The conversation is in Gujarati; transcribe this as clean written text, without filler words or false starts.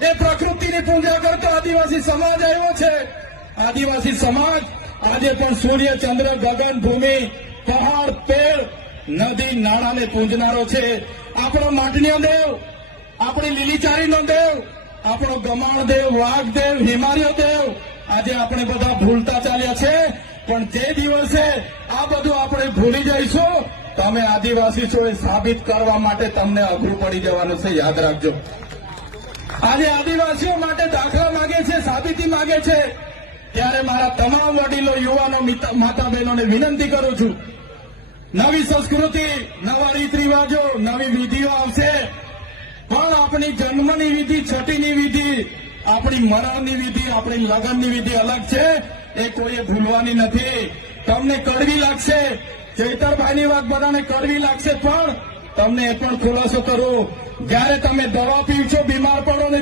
એ પ્રકૃતિની પૂજા કરતો આદિવાસી સમાજ આવ્યો છે. આદિવાસી સમાજ આજે પણ સૂર્ય, ચંદ્ર, ગગન, ભૂમિ, પહાડ, પેડ, નદી, નાળાને પૂજનારો છે. આપણો માટણીય દેવ, આપણી લીલીચારીનો દેવ, આપણો ગમાણ દેવ, વાઘ દેવ, હિમાલય દેવ આજે આપણે બધા ભૂલતા ચાલ્યા છે. પણ જે દિવસે આ બધું આપણે ભૂલી જઈશું, તમે આદિવાસી છો એ સાબિત કરવા માટે તમને અઘરું પડી જવાનું છે. યાદ રાખજો. આજે આદિવાસીઓ માટે દાખલા માંગે છે, સાબિતી માંગે છે. ત્યારે મારા તમામ વડીલો, યુવાનો, માતા બહેનોને વિનંતી કરું છું, નવી સંસ્કૃતિ, નવા રીત રિવાજો, નવી વિધિઓ આવશે, પણ આપણી જન્મની વિધિ, છઠ્ઠીની વિધિ, આપણી મરણની વિધિ, આપણી લગ્નની વિધિ અલગ છે. એ કોઈએ ભૂલવાની નથી. તમને કડવી લાગશે, ચૈતરભાઈની વાત બધાને કડવી લાગશે, પણ તમને એ પણ ખુલાસો કરું, જ્યારે તમે દવા પીવશો, બીમાર પડો ને